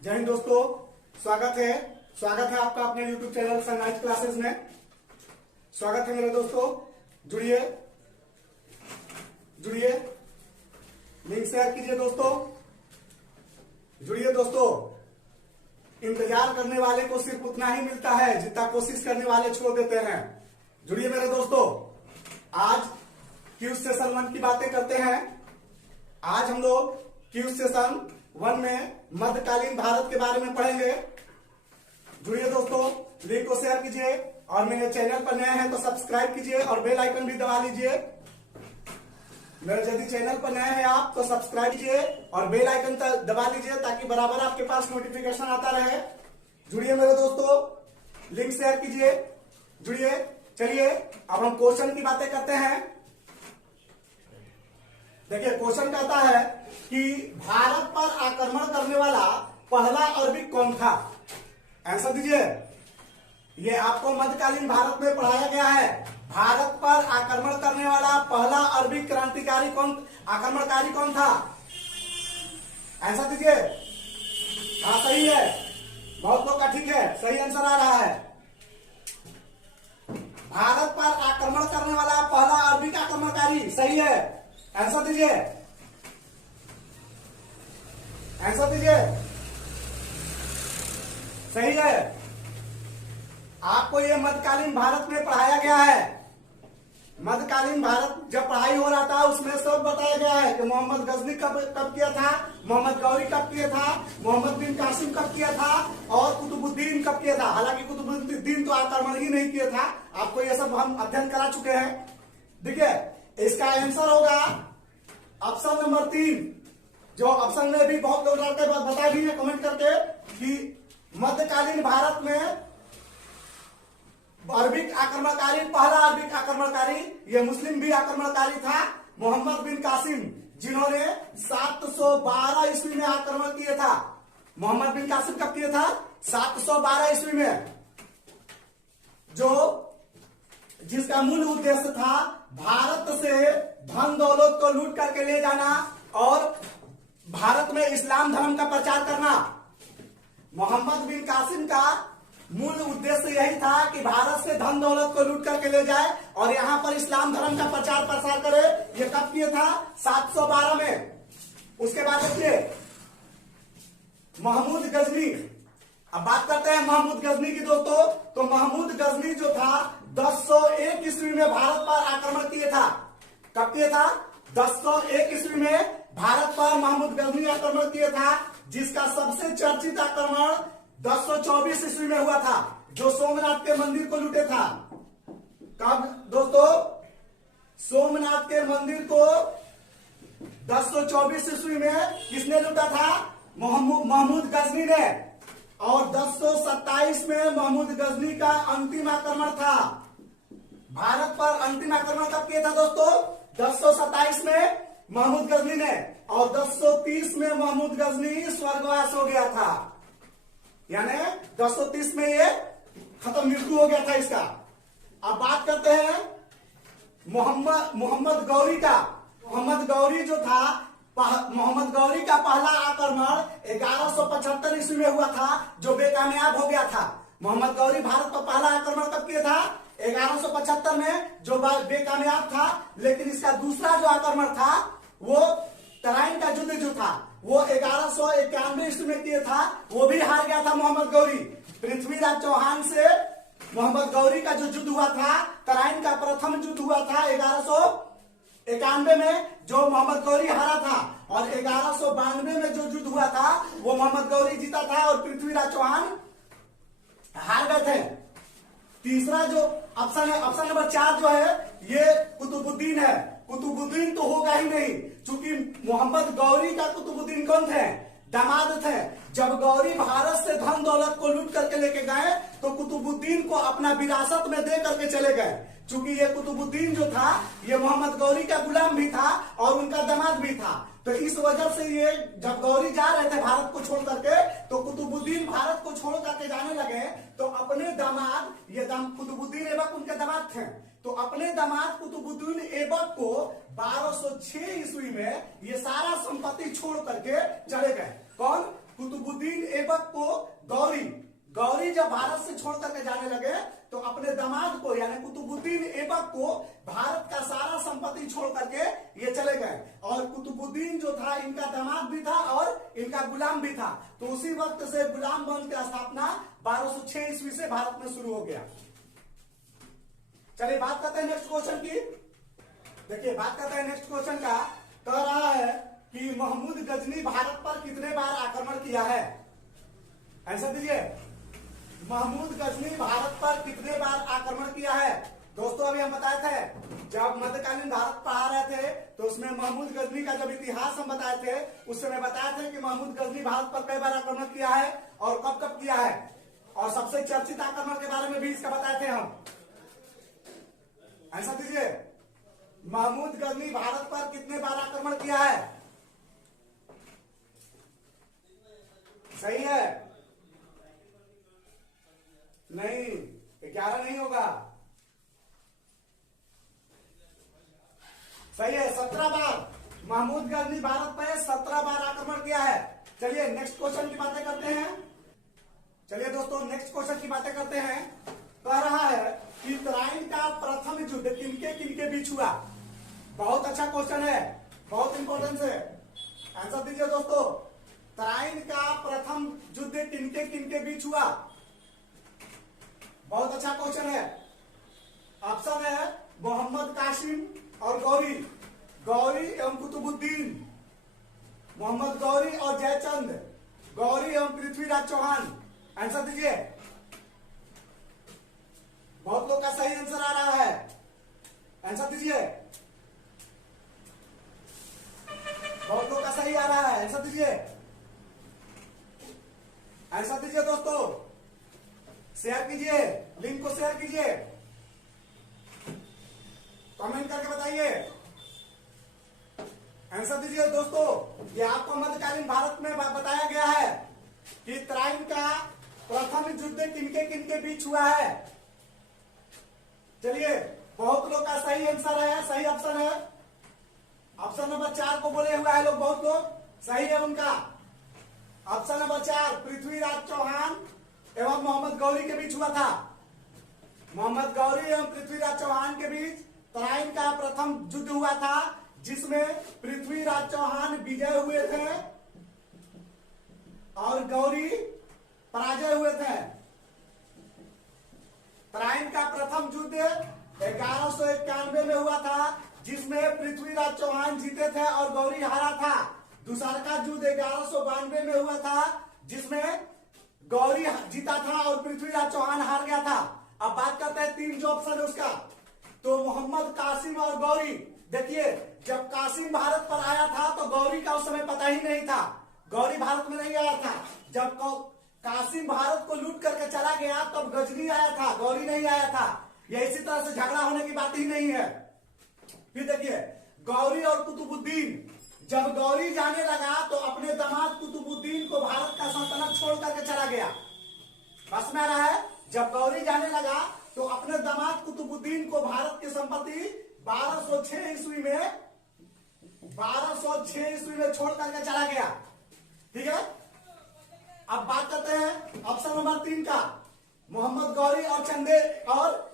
जय हिंद दोस्तों, स्वागत है आपका अपने YouTube चैनल सनराइज क्लासेस में। स्वागत है मेरे दोस्तों, जुड़िए लिंक शेयर कीजिए दोस्तों, जुड़िए दोस्तों। इंतजार करने वाले को सिर्फ उतना ही मिलता है जितना कोशिश करने वाले छोड़ देते हैं। जुड़िए मेरे दोस्तों, आज क्यूज सेशन 1 की बातें करते हैं। आज हम लोग क्यूज सेशन 1 में मध्यकालीन भारत के बारे में पढ़ेंगे। जुड़िए दोस्तों, लिंक को शेयर कीजिए और मेरे चैनल पर नए हैं तो सब्सक्राइब कीजिए और बेल आइकन भी दबा लीजिए। मेरे यदि चैनल पर नए हैं आप तो सब्सक्राइब कीजिए और बेल आइकन दबा लीजिए ताकि बराबर आपके पास नोटिफिकेशन आता रहे। जुड़िए मेरे दोस्तों, लिंक शेयर कीजिए, जुड़िए। चलिए अब हम क्वेश्चन की बातें करते हैं। देखिए क्वेश्चन कहता है कि भारत पर आक्रमण करने वाला पहला अरबी कौन था? आंसर दीजिए। ये आपको मध्यकालीन भारत में पढ़ाया गया है। भारत पर आक्रमण करने वाला पहला अरबी आक्रमणकारी कौन था? आंसर दीजिए। हाँ सही है, बहुत लोग का ठीक है, सही आंसर आ रहा है। भारत पर आक्रमण करने वाला पहला अरबी आक्रमणकारी सही है। आंसर दीजिए, आंसर दीजिए। सही है। आपको ये मध्यकालीन भारत में पढ़ाया गया है। मध्यकालीन भारत जब पढ़ाई हो रहा था उसमें सब बताया गया है कि मोहम्मद गजनी कब किया था, मोहम्मद गौरी कब किया था, मोहम्मद बिन कासिम कब किया था और कुतुबुद्दीन कब किया था। हालांकि कुतुबुद्दीन तो आक्रमण ही नहीं किया था, आपको ये सब हम अध्ययन करा चुके हैं। देखिए इसका आंसर होगा ऑप्शन नंबर 3। जो ऑप्शन में भी बहुत लोग डरते बता भी है कमेंट करके कि मध्यकालीन भारत में अरबिक आक्रमणकारी, पहला अरबिक आक्रमणकारी ये मुस्लिम भी आक्रमणकारी था, मोहम्मद बिन कासिम, जिन्होंने 712 ईस्वी में आक्रमण किया था। मोहम्मद बिन कासिम कब किया था? 712 ईस्वी में। जिसका मूल उद्देश्य था भारत से धन दौलत को लूट करके ले जाना और भारत में इस्लाम धर्म का प्रचार करना। मोहम्मद बिन कासिम का मूल उद्देश्य यही था कि भारत से धन दौलत को लूट करके ले जाए और यहां पर इस्लाम धर्म का प्रचार प्रसार करे। ये कब किया था? 712 में। उसके बाद देखिए महमूद गजनी। अब बात करते हैं महमूद गजनी की दोस्तों। तो महमूद गजनी जो था 1001 ईस्वी में भारत पर आक्रमण किया था। कब किया था? 1001 ईस्वी में भारत पर महमूद गजनी आक्रमण किया था, जिसका सबसे चर्चित आक्रमण 1024 ईस्वी में हुआ था, जो सोमनाथ के मंदिर को लूटे था। कब दोस्तों? सोमनाथ के मंदिर को 1024 ईस्वी में किसने लूटा था? महमूद गजनी ने। और 1027 में महमूद गजनी का अंतिम आक्रमण था। भारत पर अंतिम आक्रमण कब किया था दोस्तों? 1027 में महमूद गजनी ने। और 1030 में महमूद गजनी स्वर्गवास हो गया था, यानी 1030 में ये खत्म, मृत्यु हो गया था इसका। अब बात करते हैं मोहम्मद गौरी का। मोहम्मद गौरी जो था, मोहम्मद गौरी का पहला आक्रमण 1175 ईस्वी में हुआ था, जो बेकामयाब हो गया था। मोहम्मद गौरी भारत पर पहला आक्रमण कब किया था? 1175 में, जो बेकामयाब था। लेकिन इसका दूसरा जो आक्रमण था वो तराइन का युद्ध जो था वो 1191 ईस्वी में किया था, वो भी हार गया था मोहम्मद गौरी। पृथ्वीराज चौहान से मोहम्मद गौरी का जो युद्ध हुआ था, तराइन का प्रथम युद्ध हुआ था 1191 में, जो मोहम्मद गौरी हारा था। और 1192 में जो युद्ध हुआ था वो मोहम्मद गौरी जीता था और पृथ्वीराज चौहान हार गए थे। तीसरा जो ऑप्शन है, ऑप्शन नंबर 4 जो है ये कुतुबुद्दीन है। कुतुबुद्दीन तो होगा ही नहीं, क्योंकि मोहम्मद गौरी का कुतुबुद्दीन कौन थे? दामाद थे। जब गौरी भारत से धन दौलत को लूट करके लेके गए तो कुतुबुद्दीन को अपना विरासत में दे करके चले गए। चूंकि ये कुतुबुद्दीन जो था ये मोहम्मद गौरी का गुलाम भी था और उनका दामाद भी था, तो इस वजह से ये जब गौरी जा रहे थे भारत को छोड़ करके, तो कुतुबुद्दीन भारत को छोड़ करके जाने लगे तो अपने दामाद, ये कुतुबुद्दीन ऐबक उनके दामाद थे, तो अपने दामाद कुतुबुद्दीन ऐबक को 1206 ईस्वी में ये सारा संपत्ति छोड़ करके चले गए। कौन? कुतुबुद्दीन ऐबक को गौरी गौरी जब भारत से छोड़ करके जाने लगे तो अपने दामाद को यानी कुतुबुद्दीन ऐबक को भारत का सारा संपत्ति छोड़ करके ये चले गए। और कुतुबुद्दीन जो था इनका दामाद भी था और इनका गुलाम भी था। तो उसी वक्त से गुलाम वंश की स्थापना 1206 ईस्वी से भारत में शुरू हो गया। चलिए बात करते हैं नेक्स्ट क्वेश्चन की। देखिए बात करते हैं नेक्स्ट क्वेश्चन का। कह रहा है कि महमूद गजनी भारत पर कितने बार आक्रमण किया है? आंसर दीजिए। महमूद गजनी भारत पर कितने बार आक्रमण किया है? दोस्तों अभी हम बताए थे जब मध्यकालीन भारत पढ़ा रहे थे तो उसमें महमूद गजनी का जब इतिहास हम बताए थे उस समय बताए थे कि महमूद गजनी भारत पर कई बार आक्रमण किया है और कब कब किया है, और सबसे चर्चित आक्रमण के बारे में भी इसका बताए थे हम। आंसर दीजिए। महमूद गजनी भारत पर कितने बार आक्रमण किया है? सही है? नहीं, 11 नहीं होगा। सही है, 17 बार। महमूद गजनी भारत पर 17 बार आक्रमण किया है। चलिए नेक्स्ट क्वेश्चन की बातें करते हैं। चलिए दोस्तों नेक्स्ट क्वेश्चन की बातें करते हैं। कह रहा है कि तराइन का प्रथम युद्ध किनके किनके बीच हुआ? बहुत अच्छा क्वेश्चन है, बहुत इंपॉर्टेंट है। आंसर दीजिए दोस्तों। तराइन का प्रथम युद्ध किनके किनके बीच हुआ? बहुत अच्छा क्वेश्चन है। ऑप्शन है मोहम्मद कासिम और गौरी, गौरी एवं कुतुबुद्दीन, मोहम्मद गौरी और जयचंद, गौरी एवं पृथ्वीराज चौहान। आंसर दीजिए। बहुत लोग का सही आंसर आ रहा है। आंसर दीजिए। बहुत लोग का सही आ रहा है। आंसर दीजिए। आंसर दीजिए दोस्तों। शेयर कीजिए, लिंक को शेयर कीजिए, कमेंट करके बताइए। आंसर दीजिए दोस्तों। ये आपको मध्यकालीन भारत में बताया गया है कि तराइन का प्रथम युद्ध किनके किनके बीच हुआ है। चलिए बहुत लोग का सही आंसर है, सही ऑप्शन है। ऑप्शन नंबर 4 को बोले हुआ है लोग, बहुत लोग सही है उनका। ऑप्शन नंबर 4 पृथ्वीराज चौहान एवं मोहम्मद गौरी के बीच हुआ था। मोहम्मद गौरी एवं पृथ्वीराज चौहान के बीच तराइन का प्रथम युद्ध हुआ था जिसमें पृथ्वीराज चौहान विजय हुए थे और गौरी पराजय हुए थे। तराइन का प्रथम युद्ध 1191 में हुआ था जिसमें पृथ्वीराज चौहान जीते थे और गौरी हारा था। दूसरा का युद्ध 1192 में हुआ था जिसमें गौरी जीता था और पृथ्वीराज चौहान हार गया था। अब बात करते हैं 3 जो ऑप्शन है उसका। तो मोहम्मद कासिम और गौरी। देखिए जब कासिम भारत पर आया था तो गौरी का उस समय पता ही नहीं था, गौरी भारत में नहीं आया था। जब कासिम भारत को लूट करके चला गया तब गजनी आया था, गौरी नहीं आया था। ये इसी तरह से झगड़ा होने की बात ही नहीं है। फिर देखिए गौरी और कुतुबुद्दीन। जब गौरी जाने लगा तो अपने दामाद कुतुबुद्दीन को भारत का सल्तनत छोड़ करके चला गया। बस में आ रहा है। जब गौरी जाने लगा तो अपने दामाद कुतुबुद्दीन को भारत की संपत्ति 1206 ईस्वी में छोड़ करके चला गया। ठीक है। अब बात करते हैं ऑप्शन नंबर 3 का, मोहम्मद गौरी और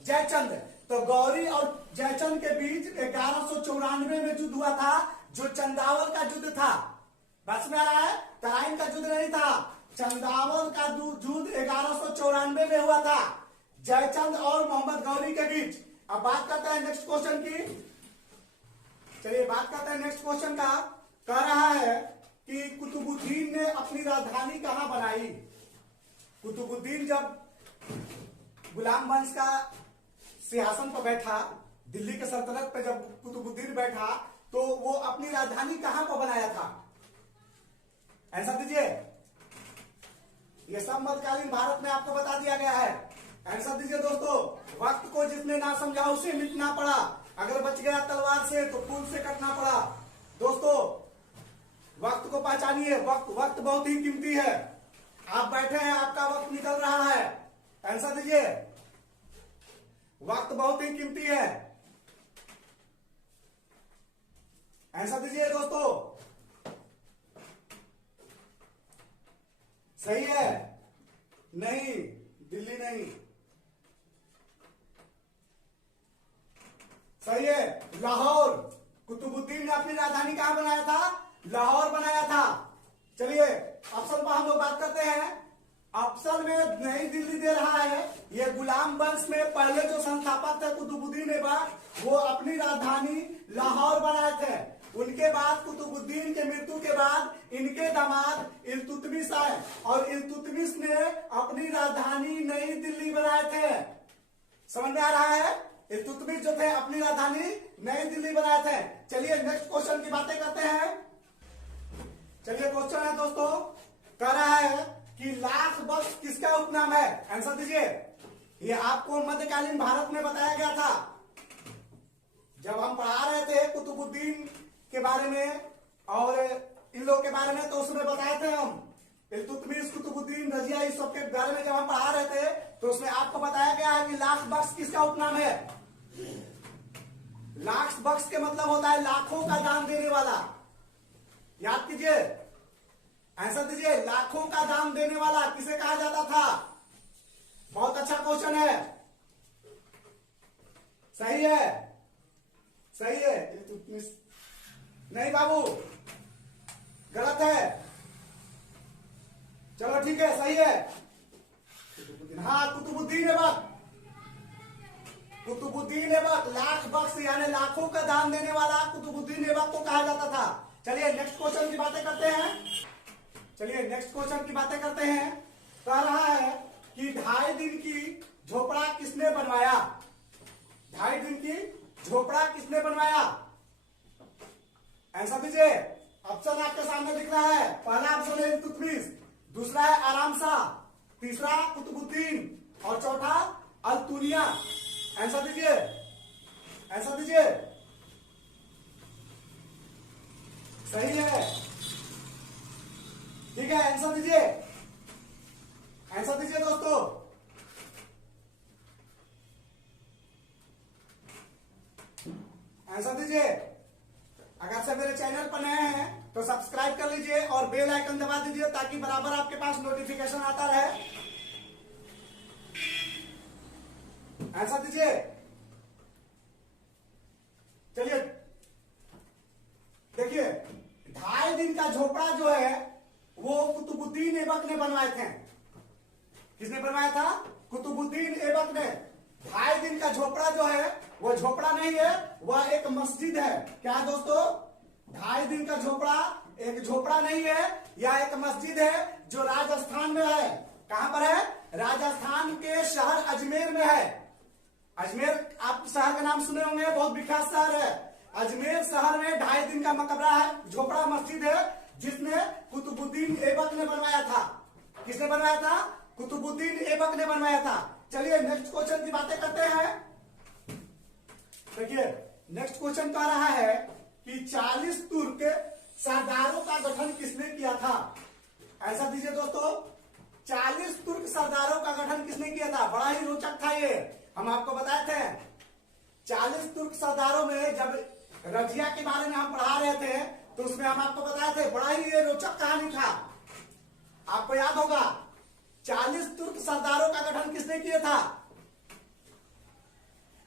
जयचंद। तो गौरी और जयचंद के बीच 1194 में युद्ध हुआ था जो चंदावल का युद्ध था। बस में आ रहा है। तराइन का युद्ध नहीं था, चंदावल का युद्ध 1194 में हुआ था जयचंद और मोहम्मद गौरी के बीच। अब बात करते हैं नेक्स्ट क्वेश्चन की। चलिए बात करते हैं नेक्स्ट क्वेश्चन का। कह रहा है कि कुतुबुद्दीन ने अपनी राजधानी कहां बनाई? कुतुबुद्दीन जब गुलाम वंश का सिंहासन पर बैठा, दिल्ली के सल्तनत पे जब कुतुबुद्दीन बैठा तो वो अपनी राजधानी कहां पर बनाया था? आंसर दीजिए। ये सब मध्यकालीन भारत में आपको बता दिया गया है। आंसर दीजिए दोस्तों। वक्त को जिसने ना समझा उसे मिटना पड़ा, अगर बच गया तलवार से तो फूल से कटना पड़ा। दोस्तों वक्त को पहचानिए, वक्त बहुत ही कीमती है। आप बैठे हैं, आपका वक्त निकल रहा है। आंसर दीजिए। वक्त बहुत ही कीमती है। आंसर दीजिए दोस्तों। सही है। नहीं, दिल्ली नहीं। सही है, लाहौर। कुतुबुद्दीन ने अपनी राजधानी कहां बनाया था? लाहौर बनाया था। चलिए ऑप्शन पर हम लोग बात करते हैं। ऑप्शन में नई दिल्ली दे रहा है। ये गुलाम वंश में पहले जो संस्थापक थे कुतुबुद्दीन ऐबक, वो अपनी राजधानी लाहौर बनाए थे। उनके बाद कुतुबुद्दीन के मृत्यु के बाद इनके दामाद इल्तुतमिश आए और इल्तुतमिश ने अपनी राजधानी नई दिल्ली बनाए थे। समझ में आ रहा है? इल्तुतमिश जो थे अपनी राजधानी नई दिल्ली बनाए थे। चलिए नेक्स्ट क्वेश्चन की बातें करते हैं। चलिए क्वेश्चन है दोस्तों, कह रहा है कि लाख बख्श किसका उपनाम है? आंसर दीजिए। ये आपको मध्यकालीन भारत में बताया गया था जब हम पढ़ा रहे थे कुतुबुद्दीन के बारे में और इन लोग के बारे में, तो उसमें बताए थे हम इल्तुतमिश, कुतुबुद्दीन, रजिया, इस सब के बारे में जब हम पढ़ा रहे थे तो उसमें आपको बताया गया है कि लाख बख्श किसका उपनाम है। लाख बख्श के मतलब होता है लाखों का दान देने वाला। याद कीजिए, आंसर दीजिए। लाखों का दान देने वाला किसे कहा जाता था? बहुत अच्छा क्वेश्चन है। सही है, सही है। नहीं बाबू, गलत है। चलो ठीक है, सही है। हाँ, कुतुबुद्दीन ऐबक। कुतुबुद्दीन ऐबक लाख बख्श यानी लाखों का दान देने वाला कुतुबुद्दीन ऐबक को कहा जाता था। चलिए नेक्स्ट क्वेश्चन की बातें करते हैं। कह रहा है कि 2.5 दिन की झोपड़ा किसने बनवाया? 2.5 दिन की झोपड़ा किसने बनवाया? आंसर दीजिए। ऑप्शन आपके सामने दिख रहा है। पहला ऑप्शन है इल्तुतमिश, दूसरा है आराम शाह, तीसरा कुतुबुद्दीन और चौथा अल-तुनिया। आंसर दीजिए, आंसर दीजिए। सही है, ठीक है। आंसर दीजिए, आंसर दीजिए दोस्तों। आंसर दीजिए। अगर से मेरे चैनल पर नए हैं तो सब्सक्राइब कर लीजिए और बेल आइकन दबा दीजिए ताकि बराबर आपके पास नोटिफिकेशन आता रहे। आंसर दीजिए। चलिए देखिए, 2.5 दिन का झोपड़ा जो है वो कुतुबुद्दीन ऐबक ने बनवाए थे। किसने बनवाया था? कुतुबुद्दीन ऐबक ने। 2.5 दिन का झोपड़ा जो है वो झोपड़ा नहीं है, वह एक मस्जिद है। क्या दोस्तों? 2.5 दिन का झोपड़ा एक झोपड़ा नहीं है, यह एक मस्जिद है जो राजस्थान में है। कहां पर है? राजस्थान के शहर अजमेर में है। अजमेर आप शहर का नाम सुने होंगे, बहुत विख्यात शहर है। अजमेर शहर में 2.5 दिन का मकबरा है, झोपड़ा मस्जिद है, जिसने कुतुबुद्दीन ऐबक ने बनवाया था। किसने बनवाया था? कुतुबुद्दीन ऐबक ने बनवाया था। चलिए नेक्स्ट क्वेश्चन की बातें करते हैं। देखिए नेक्स्ट क्वेश्चन कह रहा है कि 40 तुर्क सरदारों का गठन किसने किया था? आंसर दीजिए दोस्तों। 40 तुर्क सरदारों का गठन किसने किया था? बड़ा ही रोचक था ये, हम आपको बताए थे। 40 तुर्क सरदारों में जब रजिया के बारे में हम पढ़ा रहे थे तो उसमें हम आपको बताए थे, बड़ा ही ये रोचक कहानी था। आपको याद होगा 40 तुर्क सरदारों का गठन किसने किया था?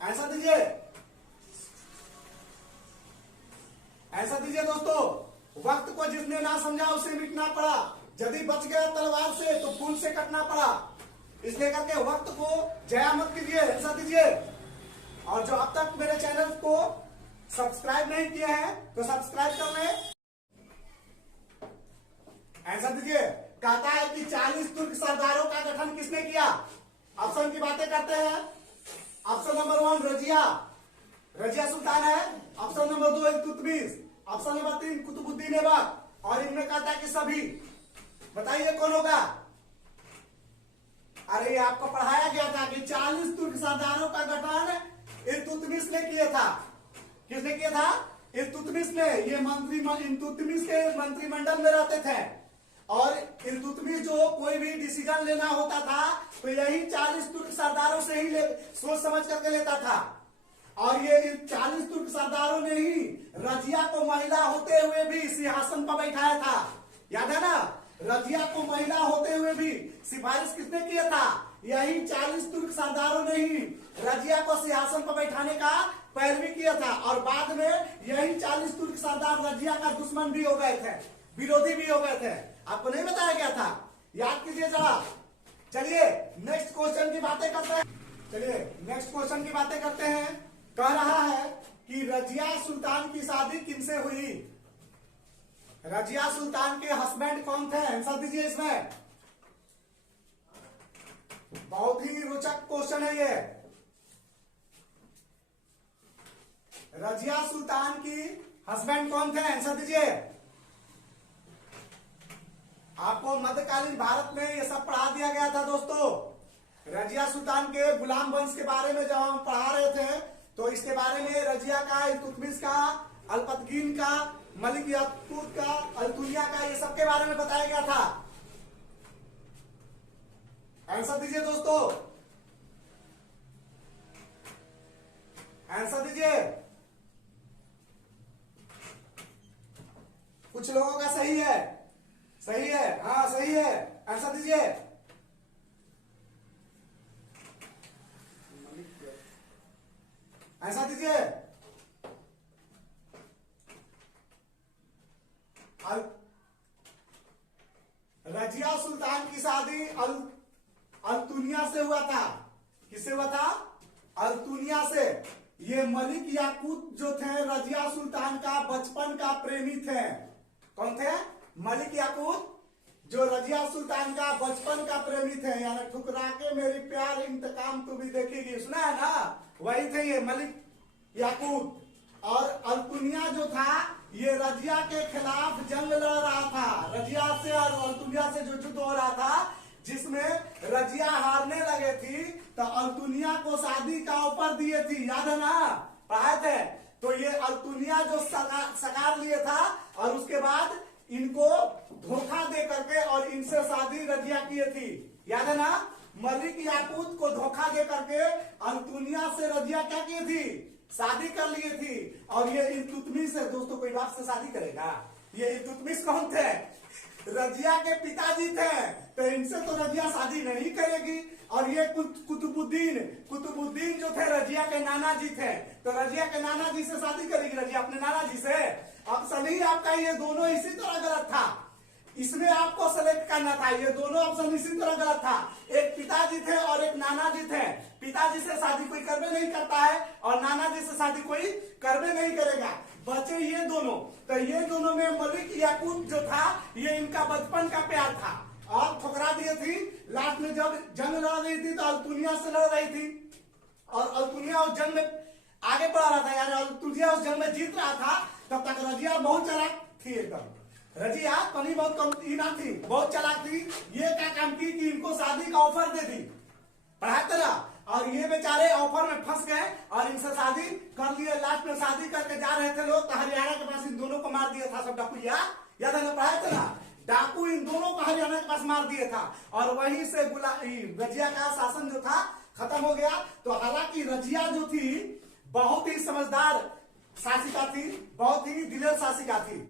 आंसर दीजिए, आंसर दीजिए दोस्तों। वक्त को जिसने ना समझा उसे मिटना पड़ा, यदि बच गया तलवार से तो फूल से कटना पड़ा। इसलिए करके वक्त को जया मत कीजिए। आंसर दीजिए। और जो अब तक मेरे चैनल को सब्सक्राइब नहीं किए हैं तो सब्सक्राइब कर लें। आंसर दीजिए। कहता है कि 40 तुर्क सरदारों का गठन किसने किया? ऑप्शन की बातें करते हैं। ऑप्शन नंबर 1 रजिया, रजिया सुल्तान है। Option number 2 Iltutmish, option number 3 Qutubuddin Aibak, और इनमें कहता है कि सभी। बताइए कौन होगा? अरे आपको पढ़ाया गया था कि 40 तुर्क सरदारों का गठन इल्तुतमिश ने किया था। किसने किया था? इल्तुतमिश ने। ये इल्तुतमिश के मंत्रिमंडल में रहते थे और इल्तुतमिश जो कोई भी डिसीजन लेना होता था तो यही 40 तुर्क सरदारों से ही सोच समझ करके लेता था। और ये 40 तुर्क सरदारों ने ही रजिया को महिला होते हुए भी सिंहासन पर बैठाया था। याद है ना? रजिया को महिला होते हुए भी सिफारिश किसने किया था? यही 40 तुर्क सरदारों ने ही रजिया को सिंहासन पर बैठाने का पैरवी किया था, और बाद में यही 40 तुर्क सरदार रजिया का दुश्मन भी हो गए थे, विरोधी भी हो गए थे। आपको नहीं बताया गया था? याद कीजिए जरा। चलिए नेक्स्ट क्वेश्चन की बातें करते हैं। कह रहा है कि रजिया सुल्तान की शादी किनसे हुई? रजिया सुल्तान के हस्बैंड कौन थे? आंसर दीजिए इसमें। बहुत ही रोचक क्वेश्चन है ये। रजिया सुल्तान की हस्बैंड कौन थे? आंसर दीजिए। आपको मध्यकालीन भारत में ये सब पढ़ा दिया गया था दोस्तों। रजिया सुल्तान के गुलाम वंश के बारे में जब हम पढ़ा रहे थे तो इसके बारे में रजिया का, इल्तुतमिश का, अल्पतगीन का, मलिक याकूत का, अल्तुनिया का, ये सब के बारे में बताया गया था। आंसर दीजिए दोस्तों, आंसर दीजिए। कुछ लोगों का सही है, सही है, हाँ सही है, आंसर दीजिए। आंसर दीजिए। रजिया सुल्तान की शादी अल्तुनिया से हुआ था। किससे हुआ था? अल्तुनिया से। ये मलिक याकूत जो थे रजिया सुल्तान का बचपन का प्रेमी थे। कौन थे? मलिक याकूत, जो रजिया सुल्तान का बचपन का प्रेमी थे, यानी ठुकरा के मेरी प्यार इंतकाम तू भी देखेगी, सुना है ना? वही थे ये मलिक याकूत। और अल्तुनिया जो था ये रजिया के खिलाफ जंग लड़ रहा था। रजिया से और अल्तुनिया से जो युद्ध हो रहा था, जिसमें रजिया हारने लगे थी, तो अल्तुनिया को शादी का ऑफर दिए थी, याद है ना? पढ़ाए थे। तो ये अल्तुनिया जो सकार लिए था और उसके बाद इनको धोखा दे करके और इनसे शादी रजिया किए थी, याद है ना? मलिक याकूत को धोखा दे करके अल्तुनिया से रजिया क्या की थी? शादी कर लिए थी। और ये इल्तुतमिश है दोस्तों, कोई बाप से शादी करेगा? ये इल्तुतमिश कौन थे? रजिया के पिताजी थे, तो इनसे तो रजिया शादी नहीं करेगी। और ये कुतुबुद्दीन जो थे रजिया के नाना जी थे, तो रजिया के नाना जी से शादी करेगी रजिया अपने नाना जी से? ऑप्शन ही आपका ये दोनों इसी तरह गलत था। इसमें आपको सेलेक्ट करना था, ये दोनों ऑप्शन इसी तरह गलत था। एक पिताजी थे और एक नाना जी थे। पिताजी से शादी कोई करवे नहीं करता है और नाना जी से शादी कोई करवे नहीं करेगा। बचे ये दोनों, तो ये दोनों में मलिक याकूत जो था ये इनका बचपन का प्यार था और ठुकरा दिए थी। लास्ट में जब जंग लड़ रही थी तो अल्तुनिया से लड़ रही थी, और अल्तुनिया उस जंग में आगे बढ़ रहा था, यानी अल्तुनिया उस जंग में जीत रहा था। तब तक रजिया बहुत चालाक थी, एकदम रजिया पनी बहुत कम ना थी, बहुत चालाक थी। ये क्या काम की कि इनको शादी का ऑफर दे दी, पढ़ाते ना, और ये बेचारे ऑफर में फंस गए और इनसे शादी कर लिए। लास्ट में शादी करके जा रहे थे लोग, तो हरियाणा के पास इन दोनों को मार दिया था सब डाकू, याद है ना? पढ़ाए थे ना? डाकू इन दोनों को हरियाणा के पास मार दिया था, और वहीं से रजिया का शासन जो था खत्म हो गया। तो हालांकि रजिया जो थी बहुत ही समझदार शासिका थी, बहुत ही दिलेर शासिका थी।